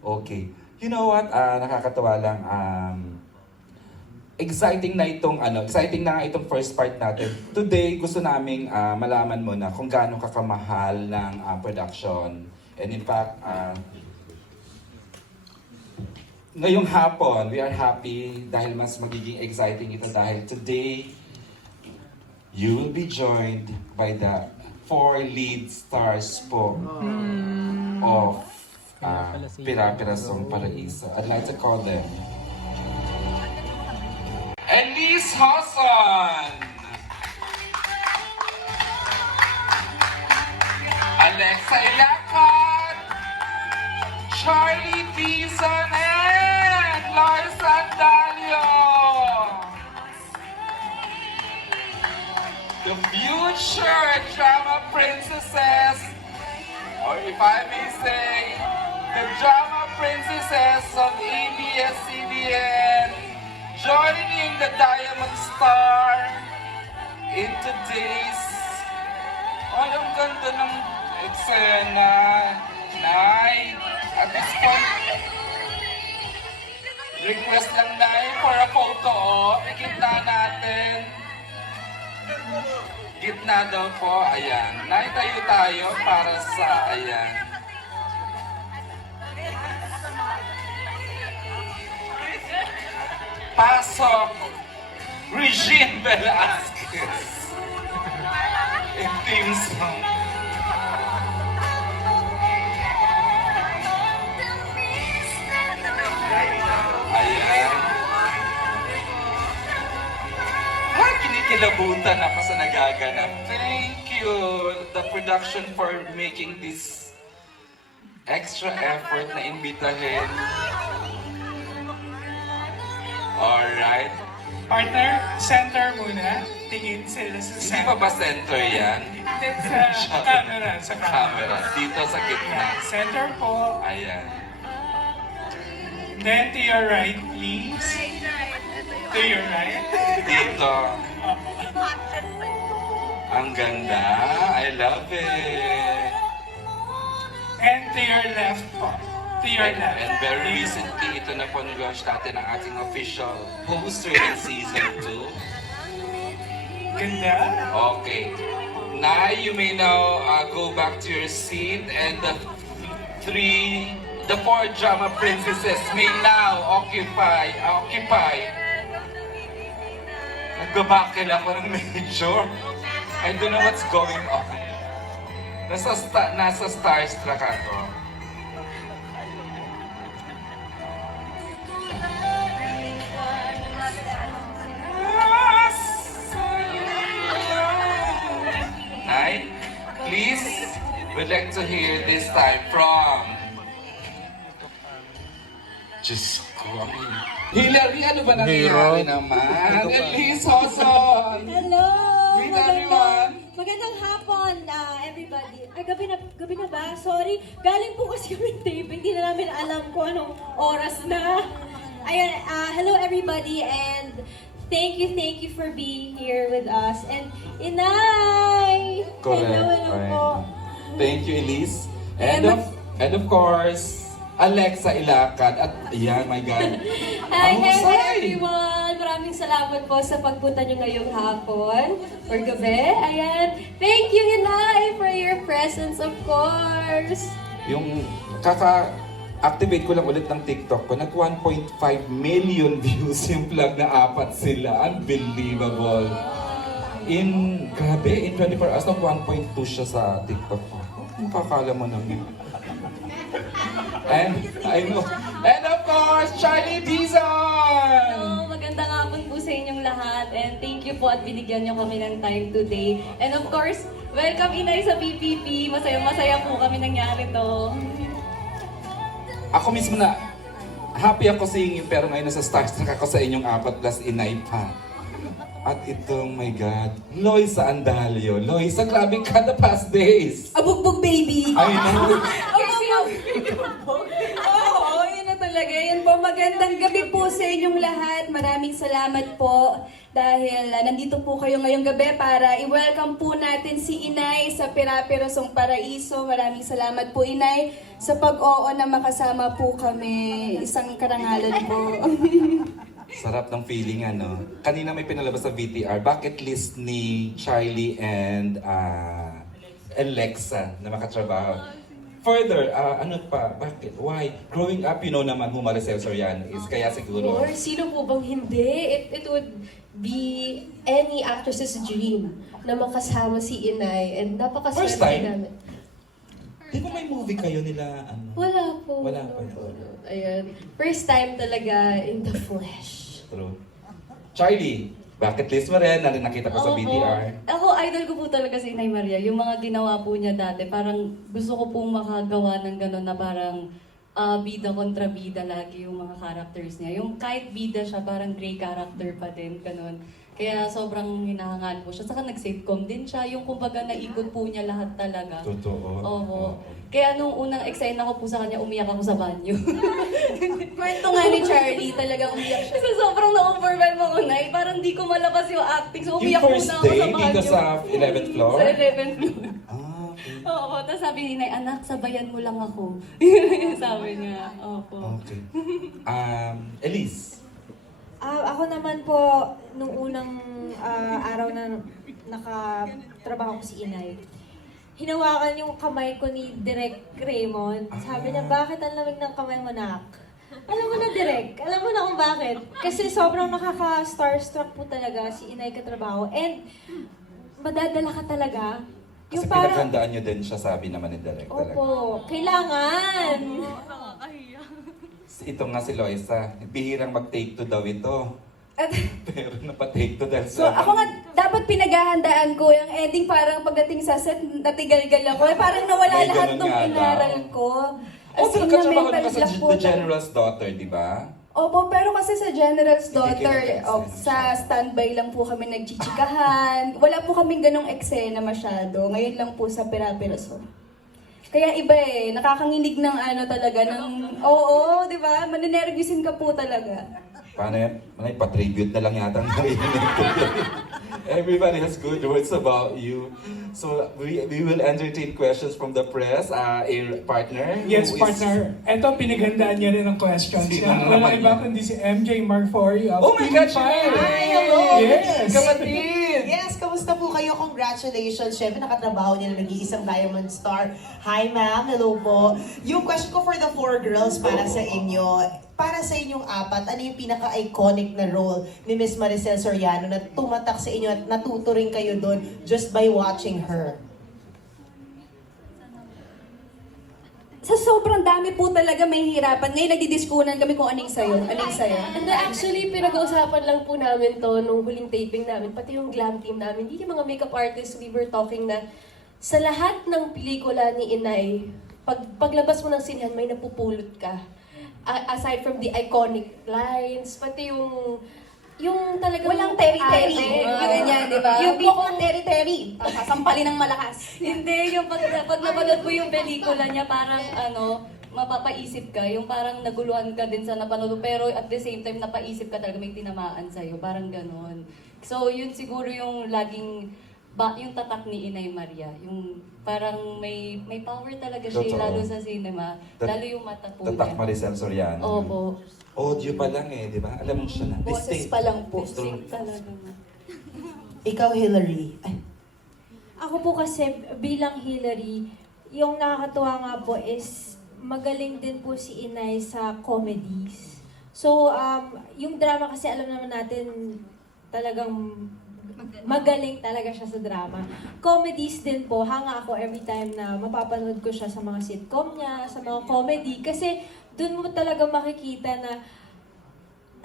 Okay. You know what? Nakakatawa lang. Exciting na exciting na nga itong first part natin. Today, gusto naming malaman mo na kung gaano kakamahal ng production. And in fact, ngayong hapon, we are happy dahil mas magiging exciting ito dahil today, you will be joined by the 4 lead stars po of Pira-Pirasong Paraiso. I'd like to call them Elise Hoson, Alexa Ilacad, Charlie Dizon, and Lars Andalio. The future drama princesses, or if I may say, the drama princesses of ABS-CBN, joining the Diamond Star in today's... Ay, ang ganda ng eksena. Nay, at this point, request lang Nay for a photo. Gitna natin. Gitna daw po, ayan. Nay, tayo para sa, ayan. Pasok, Regine Velasquez. In theme song. Ayan. Ay, kinikilabutan ako sa nagaganap. Thank you, the production, for making this extra effort na imbitahin. Alright. Partner, center muna. Tingin sila sa Hindi center. pa ba center yan? Sa camera. Sa camera. Dito sa gitna. Center po. Ayan. Then to your right, please. To your right. Dito. Ang ganda. I love it. And to your left po. To your left. And very recently, ito na po nag-launch natin ang ating official poster in season 2. Ganda. Okay. Now, you may now go back to your seat, and the 4 drama princesses may now occupy. Nagbabakil ako ng medyo. I don't know what's going on. Nasa starstruck ako. Nay, please, we'd like to hear this time from... Diyos ko, Hillary, ano ba nangyayari naman? Elise Hoson! Hello! Greet everyone! Magandang hapon, everybody. Ay, gabi na ba? Sorry. Galing po kasi kami taping. Hindi na namin alam kung anong oras na. Ayun, hello everybody, and thank you for being here with us. And Inay! Correct. Hello po. Thank you, Elise. And of course, Alexa Ilacad. At yan, my God. Hi, Ang hi husay. everyone! Maraming salamat po sa pagpunta nyo ngayong hapon or gabi. Ayan. Thank you, Inay, for your presence, of course. Yung activate ko lang ulit ng TikTok ko, nag 1.5 million views yung vlog na 4 sila. Unbelievable. Grabe, in 24 hours, nag 1.2 siya sa TikTok ko. Makakala mo naman. And of course, Charlie Dizon! Hello, magandang hapon po sa inyong lahat, and thank you po at binigyan nyo kami ng time today. And of course, welcome Inay sa PPP. Masaya po kami nangyari to. Ako mismo na, happy ako seeing you, pero ngayon nasa starstruck ako sa inyong 4 plus Inay pa. At itong, my God, Loisa Andalio. Loisa, grabe ka the past days. Abugbog baby! I know. Abugbog! Oo, yun na talaga. talaga. Yun po, magandang gabi po sa inyong lahat. Maraming salamat po dahil nandito po kayo ngayong gabi para i-welcome po natin si Inay sa Pira-Pirasong Paraiso. Maraming salamat po, Inay, sa pag-oo na makasama po kami. Isang karangalan po. Sarap ng feeling, ano. Kanina may pinalabas sa VTR, bucket list ni Charlie and Lexa na makatrabaho. Further, ano pa? Bakit? Why? Growing up, you know naman who Maricel Soriano is. Kaya siguro... Or sino po bang hindi? It would be any actress's dream na makasama si Inay and First napakaswerte time? namin. Di ba may movie kayo nila? Ano? Wala po. Wala pa. Ayan. First time talaga in the flesh. True. Charlie, bucket list mo rin. Nakita ko sa Opo. VTR. Ako, idol ko po talaga si Inay Maria. Yung mga ginawa po niya dati, parang gusto ko pong makagawa ng gano'n na parang bida kontra bida lagi yung mga characters niya. Yung kahit bida siya, parang gray character pa din, gano'n. Kaya sobrang hinahangaan po siya. Saka nag-sitcom din siya. Yung kumbaga naikot po niya lahat talaga. Totoo. Opo. Kaya nung unang eksena ko po sa kanya, umiyak ako sa banyo. Kwento nga ni Charlie, talagang umiyak siya. Kasi sobrang na-overwhelm ako na parang di ko malabas yung acting. So Yung umiyak first muna ako day sa banyo. dito sa 11th floor? Sa 11th floor. Okay. Oo, tapos sabi ni Nay, anak, sabayan mo lang ako. Yun yung sabi niya. Opo. Okay. Elise. Ako naman po, nung unang araw na nakatrabaho ko si Inay, hinawakan yung kamay ko ni Direk Raymond. Sabi niya, bakit ang lamig ng kamay mo, nak? Alam mo na, Direk. Alam mo na kung bakit. Kasi sobrang nakaka-starstruck po talaga si Inay katrabaho. And madadala ka talaga. Kasi pinaghandaan nyo din siya, sabi naman ni Direk talaga. Opo, kailangan. Ito nga si Loisa, bihirang mag-take to daw ito. Pero napa-take to dahil So ako nga, dapat pinaghahandaan ko yung ending parang pagdating sa set, natigalgal ako. Eh, parang nawala May lahat ganun ng nga inaral daw. ko. O, As in, katrabaho na-mental ka sa block po The General's Daughter, di ba? Opo, pero kasi sa General's Hindi Daughter, kayo sa standby lang po kami nagchichikahan. Wala po kaming ganong eksena masyado. Ngayon lang po sa Pira-Piraso. Kaya iba eh, nakakanginig ng ano talaga, ng oo, di ba? Maninervyusin ka po talaga. Paano yan? Manay, pa-tribute na lang yata ang narinig ko. Everybody has good words about you. So, we will entertain questions from the press. Partner? Yes, who is- partner. Ito, pinaghandaan niya rin ang questions Sino niya. naman Wala iba yan? kundi si MJ Marfori of Oh my God, Fire. Hi, hello! Yes! Kapatid! Yes, kamusta po kayo? Congratulations. Siyempre, nakatrabaho niya na nag-iisang Diamond Star. Hi, ma'am. Hello po. Yung question ko for the 4 girls para sa inyo. Para sa inyong apat, ano yung pinaka-iconic na role ni Miss Maricel Soriano na tumatak sa inyo at natuto rin kayo doon just by watching her? Sa sobrang dami po talaga may hirapan. Ngayon nagdidiskunan kami kung anong sayo. Anong sayo. And actually, pinag-uusapan lang po namin to nung huling taping namin, pati yung glam team namin. Hindi yung mga makeup artists, we were talking na sa lahat ng pelikula ni Inay, paglabas mo ng sinhan, may napupulot ka. Aside from the iconic lines, pati yung talagang Walang teri-teri. arte. Yung ganyan, di ba? Yung Yung tipong teri-teri. Sasampalin ng malakas. Hindi, yung pag napanood mo yung pelikula niya, parang mapapaisip ka. Yung parang naguluhan ka din sa napanood mo, pero at the same time, napaisip ka talaga may tinamaan sa'yo. Parang ganon. So, yun siguro yung laging yung tatak ni Inay Maria. Yung parang may power talaga siya, Totoo. lalo sa cinema. Lalo yung mata po Tatak niya. Maricel Soriano. Opo. Audio pa lang eh, di ba? Alam mo siya na. Boses Distinct. pa lang po. True. Talaga. Ikaw, Hillary. Ay, Ako po kasi bilang Hillary, yung nakakatuwa nga po is magaling din po si Inay sa comedies. So, yung drama kasi alam naman natin talagang magaling talaga siya sa drama. Comedies din po, hanga ako every time na mapapanood ko siya sa mga sitcom niya, sa mga comedy. Kasi dun mo talaga makikita na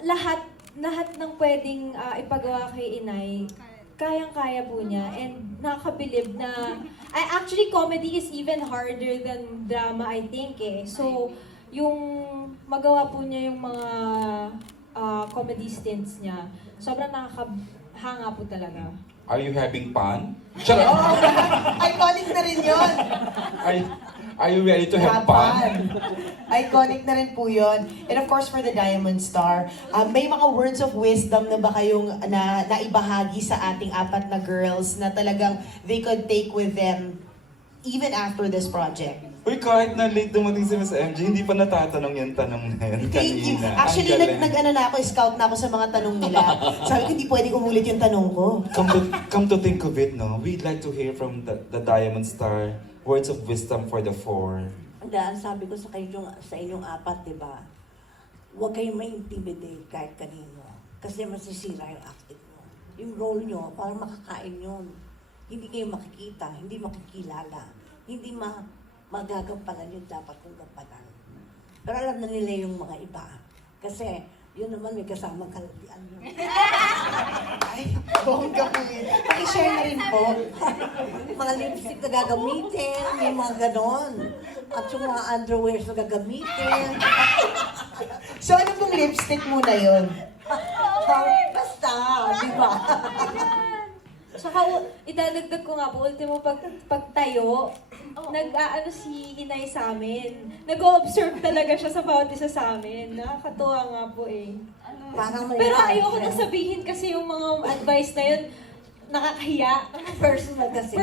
lahat ng pwedeng ipagawa kay Inay, kayang-kaya po niya. And nakakabilib na, actually comedy is even harder than drama, I think eh. So, yung magawa po niya yung mga comedy stints niya, sobrang nga po talaga. Are you having fun? Charot! Iconic na rin yun. Are you ready to have fun? Iconic na rin po yun. And of course, for the Diamond Star, may mga words of wisdom na ba kayong naibahagi sa ating apat na girls na talagang they could take with them even after this project? Uy, kahit na late dumating si Miss MJ, hindi pa natatanong yung tanong na yun Thank you. kanina. Actually, Ang galing. nag-ano na ako, scout na ako sa mga tanong nila. Sabi ko, hindi pwedeng umulit yung tanong ko. Come to think of it, no? We'd like to hear from the Diamond Star words of wisdom for the four. Dahil sabi ko sa inyong apat, di ba? Huwag kayong ma-intimidate kahit kanino. Kasi masisira yung acting mo. Yung role nyo, parang makakain yun. Hindi kayo makikita, hindi makikilala, hindi magagampanan yung dapat kong gampanan. Pero alam na nila yung mga iba. Kasi yun naman may kasamang kalatian yun. Ay, bongga po yun. Pakishare na rin po. Mga lipstick na gagamitin, yung mga ganon. At yung mga underwears na gagamitin. So, ano pong lipstick muna yun? Basta, di ba? Saka idadagdag ko nga po, ultimo pagtayo, nag-aano si Inay sa amin. Nag-observe talaga siya sa bawat isa sa amin. Nakakatuwa nga po eh. Parang may Pero ayoko na sabihin kasi yung mga advice na yun, nakakahiya. personal kasi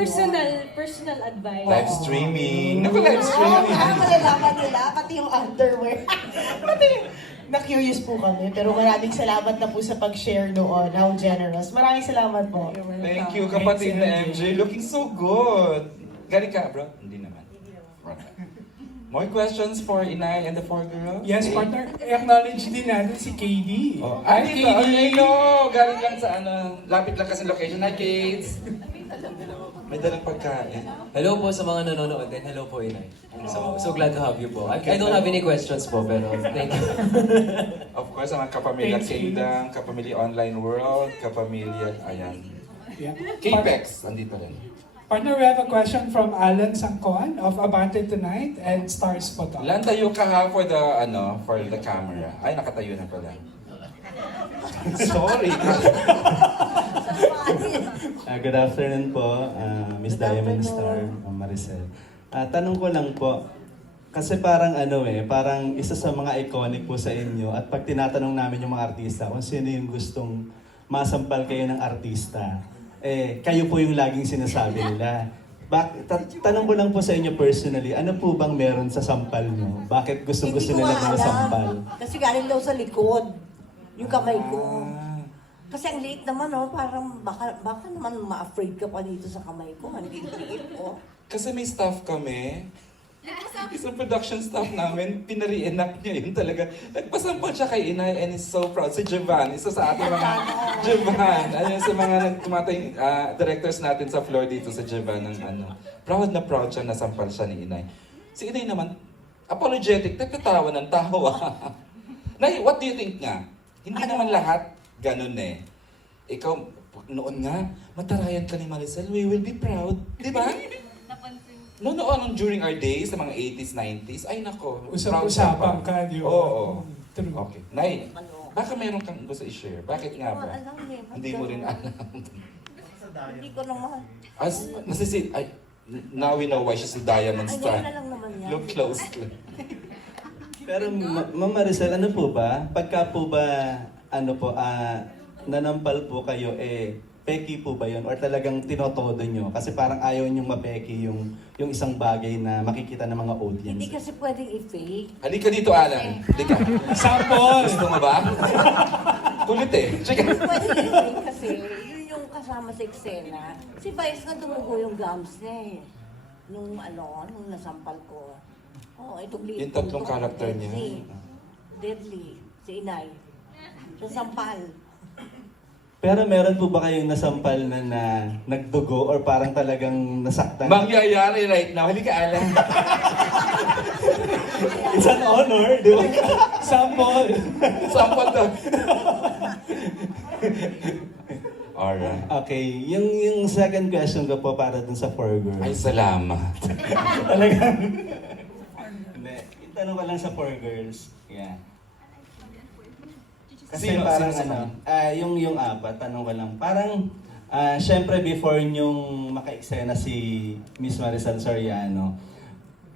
Personal advice. Live streaming. Naku, live Oo, streaming. malalaman nila, pati yung underwear. Na-curious po kami, pero maraming salamat na po sa pag-share noon. How generous. Maraming salamat po. Thank you, kapatid na MJ. Looking so good. Galing ka, bro? Hindi naman. More questions for Inay and the four girls? Yes, partner. Acknowledge din natin si KD. Oh, Hi, ay, KD. hello! Galing lang sa lapit lang kasi location. Hi, Kates! May dalang pagkain. Hello po sa mga nanonood and hello po Inay. So glad to have you po. I don't have any questions po pero thank you. Of course, ang mga Kapamilya Thank you. Kingdom, Kapamilya Online World, Kapamilya, ayan. Yeah. K-Pex, andito rin. Partner, we have a question from Alan Sangkoan of Abante Tonight and Stars Photo. Lan, tayo ka ha for the camera. Ay, nakatayo na pala. Sorry. Good afternoon po, Miss Diamond Star, Maricel. Tanong ko lang po, kasi parang parang isa sa mga iconic po sa inyo at pag tinatanong namin yung mga artista kung sino yung gustong masampal kayo ng artista, kayo po yung laging sinasabi nila. Tanong ko lang po sa inyo personally, ano po bang meron sa sampal nyo? Bakit gusto Hindi ko nila nga na sampal? Kasi galing daw sa likod. Yung kamay ko. Ah. Kasi ang liit naman, parang baka naman ma-afraid ka pa dito sa kamay ko. Ang liit ko. Kasi may staff kami. Isang production staff namin, pinari-enact niya yun talaga. Nagpasampal siya kay Inay and is so proud. Si Jevan, isa sa ating mga Jevan. Ayun sa mga tumatay directors natin sa floor dito sa Jevan ng proud na proud siya na sampal siya ni Inay. Si Inay naman, apologetic, nagtatawa ng tawa. Nay, what do you think nga? Hindi naman lahat ganun eh. Ikaw, noon nga, matarayan ka ni Maricel, we will be proud. Di ba? Noon, during our days, sa mga 80s, 90s, ay nako. Usap-usapan ka, di ba? Oo. True. Okay. Nay, Ano? baka mayroon kang gusto i-share. Bakit nga ba? Alam eh. Hindi mo rin alam. Hindi ko naman. Now we know why she's a Diamond Ay, Star. na lang naman yan. Look closely. Pero Ma'am Maricel, ano po ba? Pagka po ba, nanampal po kayo, peki po ba yun? Or talagang tinotodo nyo? Kasi parang ayaw nyong mapeki yung isang bagay na makikita ng mga audience. Hindi kasi pwedeng i-fake. Halika dito, Alan. Halika. Sample! Gusto mo ba? Kulit eh. Sige. Pwedeng i-fake kasi yun yung kasama sa eksena. Si Vice nga dumugo yung gums niya eh. Nung nasampal ko. Oh, itong liit. Yung tatlong character niya. Deadly. Si Inay. Sa sampal. Pero meron po ba kayong nasampal na nagdugo or parang talagang nasaktan? Mangyayari right now. Halika, Alan. It's an honor, di ba? Sample! Sample daw. Alright. Okay, yung second question ko po para dun sa four girls. Ay, salamat. Talagang... Hindi, itanong ko lang sa four girls. Yeah. Kasi Sino? parang Sino sa ano, yung apat, tanong ko lang, parang syempre before yung maka-eksena si Miss Maricel Soriano,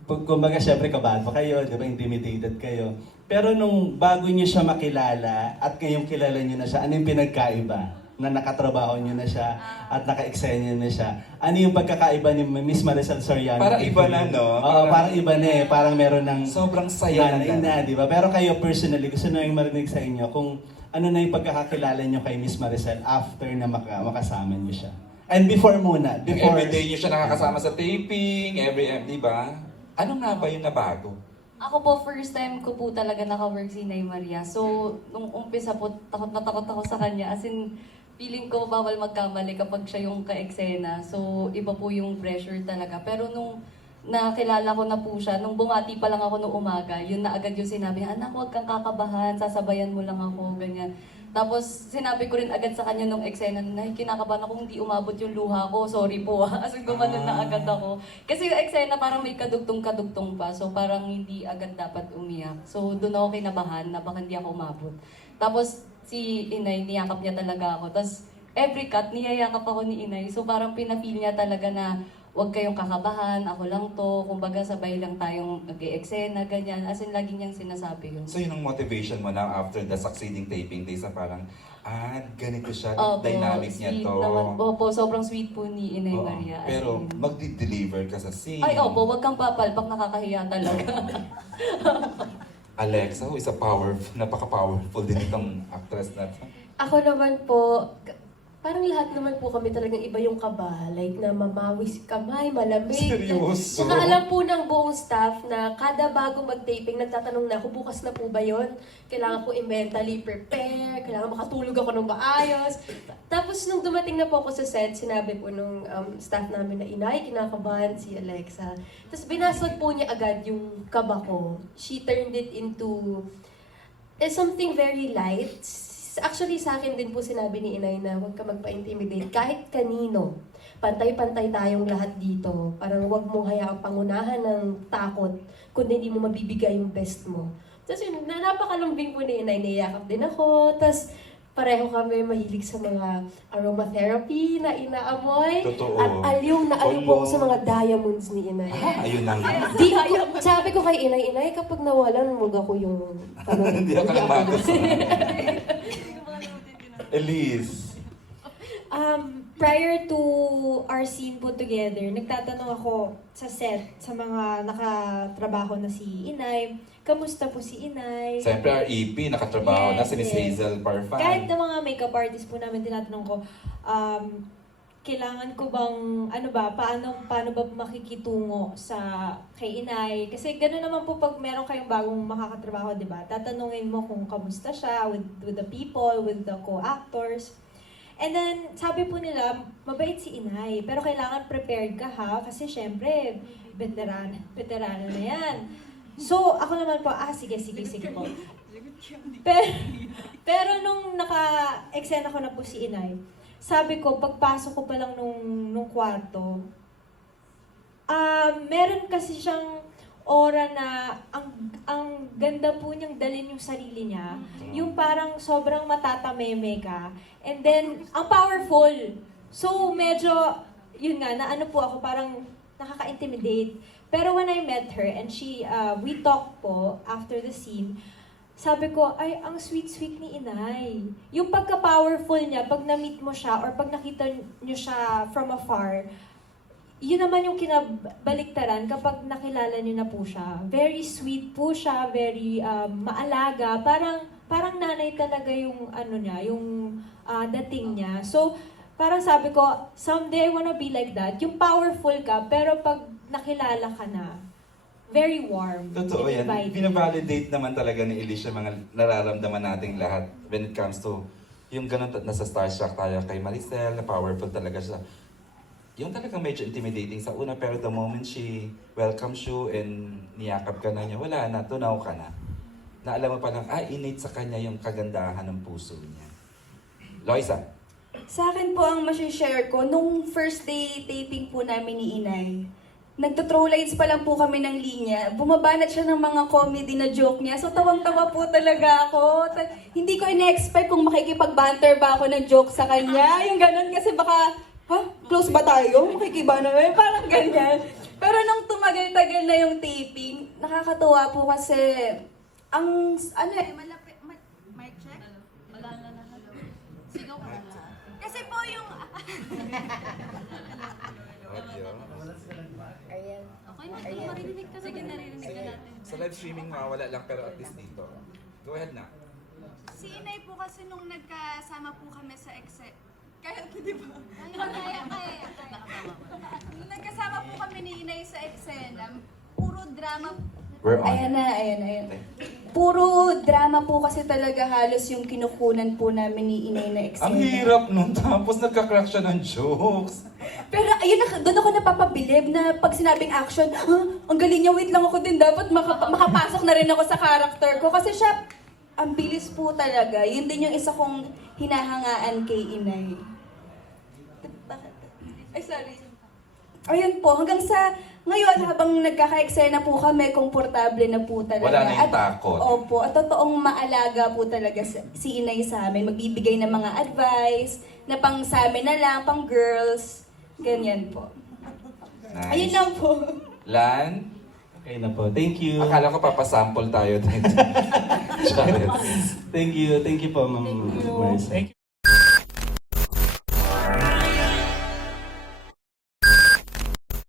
kumbaga syempre kabado kayo, di ba, intimidated kayo. Pero nung bago niyo siya makilala at ngayong kilala niyo na siya, ano yung pinagkaiba? Na nakatrabaho niyo na siya at naka-eksena niyo na siya. Ano yung pagkakaiba ni Miss Maricel Soriano? Parang iba na, no? Oo, parang iba na eh. Parang meron ng Sobrang saya nanay na, di ba? Pero kayo personally, gusto na yung marinig sa inyo kung ano na yung pagkakakilala niyo kay Miss Maricel after na makasama niyo siya. And before muna, before... Everyday niyo siya nakakasama sa taping, di ba? Ano nga ba yung nabago? Ako po, first time ko po talaga naka-work si Inay Maria. So, nung umpisa po, takot na takot ako sa kanya. As in, feeling ko bawal magkamali kapag siya yung ka-eksena. So, iba po yung pressure talaga. Pero nung nakilala ko na po siya, nung bumati pa lang ako nung umaga, yun na agad yung sinabi niya, anak, huwag kang kakabahan, sasabayan mo lang ako, ganyan. Tapos, sinabi ko rin agad sa kanya nung eksena na kinakabahan ako hindi umabot yung luha ko, sorry po. As in, gumanon na agad ako. Kasi yung eksena parang may kadugtong-kadugtong pa, so parang hindi agad dapat umiyak. So, doon ako kinabahan na baka hindi ako umabot. Tapos, si Inay, niyakap niya talaga ako. Tapos, every cut, niyayakap ako ni Inay. So, parang pinafeel niya talaga na huwag kayong kakabahan, ako lang to. Kumbaga, sabay lang tayong nag-i-eksena, ganyan. As in, lagi niyang sinasabi yun. So yun ang motivation mo now after the succeeding taping days na parang, ganito siya, Opo, dynamic niya sweet to. naman. Opo, sobrang sweet po ni Inay Oo. Maria. As Pero in. magdi-deliver ka sa scene. Ay, opo, huwag kang papalpak, nakakahiya talaga. Alexa, who is a napaka-powerful din itong actress na to. Ako naman po, parang lahat naman po kami talagang iba yung kaba. Like na mamawis kamay, malamig. Seryoso? Saka alam po ng buong staff na kada bago mag-taping, nagtatanong na ako, bukas na po ba yun? Kailangan ko i-mentally prepare, kailangan makatulog ako ng maayos. Tapos nung dumating na po ako sa set, sinabi po nung staff namin na Inay, kinakabahan si Alexa. Tapos binasag po niya agad yung kaba ko. She turned it into something very light. Actually, sa akin din po sinabi ni Inay na huwag ka magpa-intimidate. Kahit kanino, pantay-pantay tayong lahat dito. Parang huwag mong hayaang pangunahan ng takot kundi hindi mo mabibigay yung best mo. Tapos yun, napakalambing po ni Inay, niyakap din ako. Tapos pareho kami mahilig sa mga aromatherapy na inaamoy. Totoo. At aliw na aliw po ako sa mga diamonds ni Inay. Ayun na nga. Di, sabi ko kay Inay, kapag nawalan, huwag ako yung... Hindi ako lang Elise. Prior to our scene po together, nagtatanong ako sa set, sa mga nakatrabaho na si Inay, kamusta po si Inay? Siyempre our EP, nakatrabaho na si Miss Yes. Hazel Parfan. Kahit na mga makeup artist po namin, tinatanong ko, kailangan ko bang, paano ba makikitungo sa kay Inay? Kasi gano'n naman po pag meron kayong bagong makakatrabaho, di ba? Tatanungin mo kung kamusta siya with the people, with the co-actors. And then, sabi po nila, mabait si Inay, pero kailangan prepared ka ha, kasi syempre, veterana na yan. So, ako naman po, sige po. Pero nung naka-eksena ko na po si Inay, sabi ko, pagpasok ko pa lang nung kwarto, meron kasi siyang aura na ang ganda po niyang dalhin yung sarili niya. Yung parang sobrang matatameme ka. And then, ang powerful. So, medyo, yun nga, naano po ako, parang nakaka-intimidate. Pero when I met her and we talked po after the scene, sabi ko, ay, ang sweet-sweet ni Inay. Yung pagka-powerful niya, pag na-meet mo siya or pag nakita niyo siya from afar, yun naman yung kinabaliktaran kapag nakilala niyo na po siya. Very sweet po siya, very maalaga. Parang nanay talaga yung yung dating niya. So, parang sabi ko, someday I wanna be like that. Yung powerful ka, pero pag nakilala ka na, very warm. Totoo yan. and inviting. Binavalidate naman talaga ni Elise yung mga nararamdaman nating lahat when it comes to yung ganun, nasa starstruck tayo kay Maricel, na powerful talaga siya. Yung talagang medyo intimidating sa una, pero the moment she welcomes you and niyakap ka na niya, wala na, tunaw ka na. Na alam mo palang, innate sa kanya yung kagandahan ng puso niya. Loisa. Sa akin po ang masishare ko, nung first day taping po namin ni Inay, nagto-throw lines pa lang po kami ng linya, bumabanat siya ng mga comedy na joke niya. So tawang-tawa po talaga ako. Hindi ko ina-expect kung makikipag-banter ba ako ng joke sa kanya. Yung ganun kasi baka, close ba tayo? Makikiba na ba? Parang ganyan. Pero nung tumagal-tagal na yung taping, nakakatuwa po kasi, malapit, mic check? Sigaw ka na. Kasi po yung, okay na, marinig ka. Sige, narinig ka natin. Sa live streaming mawala lang pero at least dito. Go ahead na. Si Inay po kasi nung nagkasama po kami sa kaya, di ba? Kaya. Nung nagkasama po kami ni Inay sa eksena, puro drama. We're on. Ayan na. Puro drama po kasi talaga halos yung kinukunan po namin ni Inay na eksena. Ang hirap nun, tapos nagka-crack siya ng jokes. Pero ayun, doon ako napapabilib na pag sinabing action, ang galing niya, wait lang ako din, dapat makapasok na rin ako sa character ko. Kasi siya, ang bilis po talaga. Yun din yung isa kong hinahangaan kay Inay. Ay, sorry. Ayun po, hanggang sa ngayon, habang nagkaka-eksena po kami, komportable na po talaga. Wala na yung takot. Opo, at totoong maalaga po talaga si Inay sa amin. Magbibigay ng mga advice, na pang sa amin na lang, pang girls. Ganyan po. Nice. Ayun lang po. Lan, Okay na po. Thank you. akala ko papasample tayo dito. Thank you po, Ma'am Maricel. Thank you.